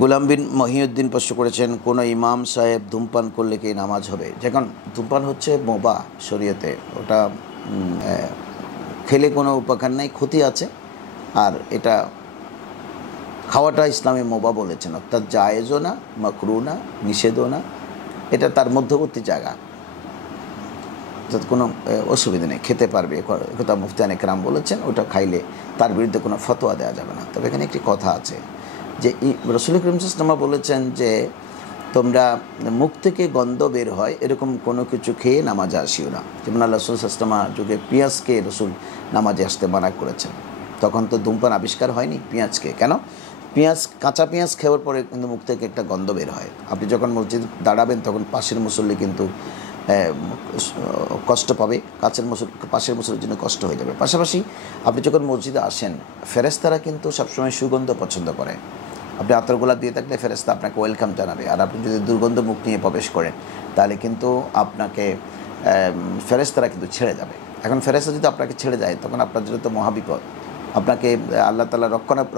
গোলাম বিন মহিউদ্দিন প্রশ্ন করেছেন, কোনো ইমাম সাহেব ধূমপান করলে কি নামাজ হবে? যখন ধূমপান হচ্ছে মোবা শরীয়তে, ওটা খেলে কোনো উপকার নেই, ক্ষতি আছে। আর এটা খাওয়াটা ইসলামে মোবা বলেছেন, অর্থাৎ জায়েজও না, মাকরু না, নিষেধও না, এটা তার মধ্যবর্তী জায়গা, অর্থাৎ কোনো অসুবিধা নেই, খেতে পারবে, কথা মুফতিয়ান একরাম বলেছেন। ওটা খাইলে তার বিরুদ্ধে কোনো ফতোয়া দেওয়া যাবে না। তবে এখানে একটি কথা আছে যে রাসূল করিম সাল্লাল্লাহু আলাইহি ওয়াসাল্লাম বলেছেন যে তোমরা মুখ থেকে গন্ধ বের হয় এরকম কোনো কিছু খেয়ে নামাজে আসিও না। যেমন আল্লাহ রাসূল সাল্লাল্লাহু আলাইহি ওয়াসাল্লাম যুগে পেঁয়াজকে রসুল নামাজে আসতে মানা করেছেন। তখন তো ধূমপান আবিষ্কার হয়নি পেঁয়াজকে। কেন? পেঁয়াজ, কাঁচা পেঁয়াজ খাওয়ার পরে কিন্তু মুখ থেকে একটা গন্ধ বের হয়। আপনি যখন মসজিদ দাঁড়াবেন তখন পাশের মুসল্লি কিন্তু কষ্ট পাবে, পাশের মুসল্লির জন্য কষ্ট হয়ে যাবে। পাশাপাশি আপনি যখন মসজিদে আসেন, ফেরেশতারা কিন্তু সবসময় সুগন্ধ পছন্দ করে। আপনি আতর গোলাপ দিয়ে থাকলে ফেরেশতা আপনাকে ওয়েলকাম জানাবে। আর আপনি যদি দুর্গন্ধ মুখ নিয়ে প্রবেশ করেন তাহলে কিন্তু আপনাকে ফেরেশতারা কিন্তু ছেড়ে যাবে। এখন ফেরেশতা যদি আপনাকে ছেড়ে যায় তখন আপনার জন্য তো মহাবিপদ। আপনাকে আল্লাহ তাআলা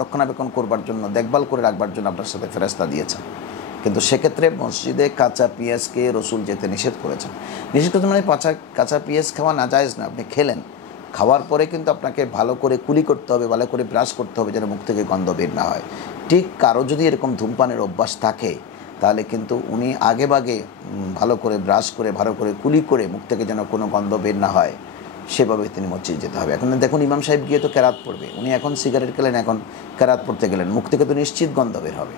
রক্ষণাবেক্ষণ করবার জন্য, দেখভাল করে রাখবার জন্য আপনার সাথে ফেরেশতা দিয়েছেন। কিন্তু সেক্ষেত্রে মসজিদে কাঁচা পেঁয়াজকে রসুল যেতে নিষেধ করেছেন। নিষেধ করেছেন মানে কাঁচা পেঁয়াজ খাওয়া নাজায়েজ না। আপনি খেলেন, খাওয়ার পরে কিন্তু আপনাকে ভালো করে কুলি করতে হবে, ভালো করে ব্রাশ করতে হবে যেন মুখ থেকে গন্ধ বের না হয়। ঠিক কারো যদি এরকম ধূমপানের অভ্যাস থাকে তাহলে কিন্তু উনি আগেভাগে ভালো করে ব্রাশ করে, ভালো করে কুলি করে মুখ থেকে যেন কোনো গন্ধ বের না হয়, সেভাবে তিনি মসজিদ যেতে হবে। এখন দেখুন ইমাম সাহেব গিয়ে তো কেরাত পড়বে, উনি এখন সিগারেট খেলেন, এখন কেরাত পড়তে গেলেন, মুখ থেকে তো নিশ্চিত গন্ধ বের হবে।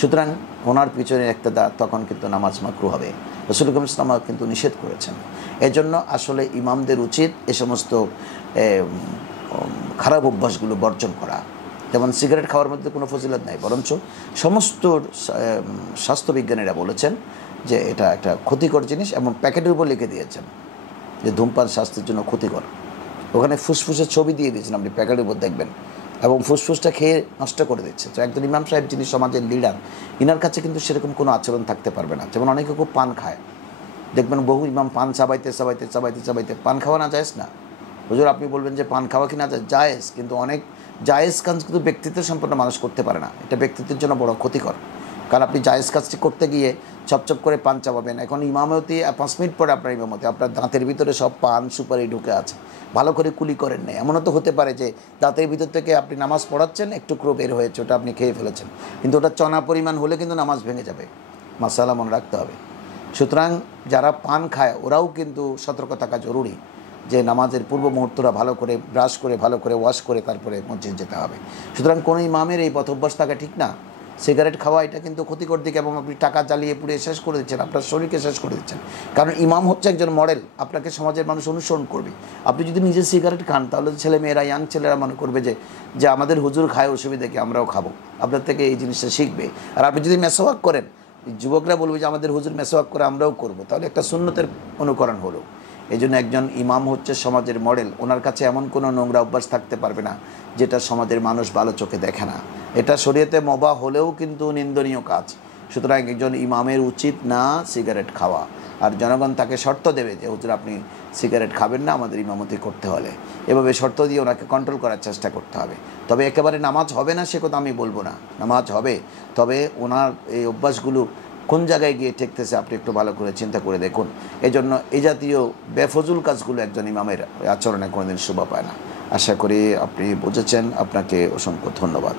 সুতরাং ওনার পিছনে ইক্তেদা, তখন কিন্তু নামাজ মাকরু হবে। রাসূল করিম সাল্লাল্লাহু আলাইহি ওয়াসাল্লাম কিন্তু নিষেধ করেছেন। এজন্য আসলে ইমামদের উচিত এ সমস্ত খারাপ অভ্যাসগুলো বর্জন করা। যেমন সিগারেট খাওয়ার মধ্যে কোনো ফজিলত নাই, বরঞ্চ সমস্ত স্বাস্থ্যবিজ্ঞানীরা বলেছেন যে এটা একটা ক্ষতিকর জিনিস, এবং প্যাকেটের উপর লিখে দিয়েছেন যে ধূমপান স্বাস্থ্যের জন্য ক্ষতিকর। ওখানে ফুসফুসের ছবি দিয়ে দিয়েছেন, আপনি প্যাকেটের উপর দেখবেন, এবং ফুসফুসটা খেয়ে নষ্ট করে দিচ্ছে। তো একজন ইমাম সাহেব যিনি সমাজের লিডার, ইনার কাছে কিন্তু সেরকম কোনো আচরণ থাকতে পারবে না। যেমন অনেকে খুব পান খায়, দেখবেন বহু ইমাম পান চাবাইতে পান খাওয়া না জায়েজ না। হুজুর আপনি বলবেন যে পান খাওয়া কি না জায়েজ, কিন্তু অনেক জায়েজ কাজ কিন্তু ব্যক্তিত্ব সম্পন্ন মানুষ করতে পারে না। এটা ব্যক্তিত্বের জন্য বড় ক্ষতিকর। কারণ আপনি জায়েজ কাজটি করতে গিয়ে চপচপ করে পান চাবাবেন। এখন ইমামতি 5 মিনিট পরে আপনার ইমামতি, আপনার দাঁতের ভিতরে সব পান সুপারি ঢুকে আছে, ভালো করে কুলি করেন নাই। এমনও তো হতে পারে যে দাঁতের ভিতর থেকে আপনি নামাজ পড়াচ্ছেন, একটু ক্রো বের হয়েছে, ওটা আপনি খেয়ে ফেলেছেন, কিন্তু ওটা চনা পরিমাণ হলে কিন্তু নামাজ ভেঙে যাবে। মাসালা মনে রাখতে হবে। সুতরাং যারা পান খায় ওরাও কিন্তু সতর্ক থাকা জরুরি যে নামাজের পূর্ব মুহূর্তটা ভালো করে ব্রাশ করে, ভালো করে ওয়াশ করে তারপরে মসজিদ যেতে হবে। সুতরাং কোনো ইমামের এই পথভ্যাস থাকা ঠিক না। সিগারেট খাওয়া এটা কিন্তু ক্ষতিকর দিক, এবং আপনি টাকা জ্বালিয়ে পুড়িয়ে শেষ করে দিচ্ছেন, আপনার শরীরকে শেষ করে দিচ্ছেন। কারণ ইমাম হচ্ছে একজন মডেল, আপনাকে সমাজের মানুষ অনুসরণ করবে। আপনি যদি নিজে সিগারেট খান তাহলে ছেলেমেয়েরা, ইয়াং ছেলেরা মনে করবে যে আমাদের হুজুর খায়, অসুবিধা কি, আমরাও খাবো। আপনার থেকে এই জিনিসটা শিখবে। আর আপনি যদি মেসওয়াক করেন, যুবকরা বলবে যে আমাদের হুজুর মেসওয়াক করে, আমরাও করব, তাহলে একটা সুন্নতের অনুকরণ হলো। এই জন্য একজন ইমাম হচ্ছে সমাজের মডেল। ওনার কাছে এমন কোনো নোংরা অভ্যাস থাকতে পারবে না যেটা সমাজের মানুষ ভালো চোখে দেখে না। এটা শরীয়তে মবা হলেও কিন্তু নিন্দনীয় কাজ। সুতরাং একজন ইমামের উচিত না সিগারেট খাওয়া। আর জনগণ তাকে শর্ত দেবে যে হুজুর আপনি সিগারেট খাবেন না আমাদের ইমামতি করতে হলে, এভাবে শর্ত দিয়ে ওনাকে কন্ট্রোল করার চেষ্টা করতে হবে। তবে একেবারে নামাজ হবে না সে কথা আমি বলবো না, নামাজ হবে। তবে ওনার এই অভ্যাসগুলো কোন জায়গায় গিয়ে ঠেকতেছে আপনি একটু ভালো করে চিন্তা করে দেখুন। এই জন্য এই জাতীয় বেফজুল কাজগুলো একজন ইমামের আচরণে কোনোদিন শোভা পায় না। আশা করি আপনি বুঝেছেন। আপনাকে অসংখ্য ধন্যবাদ।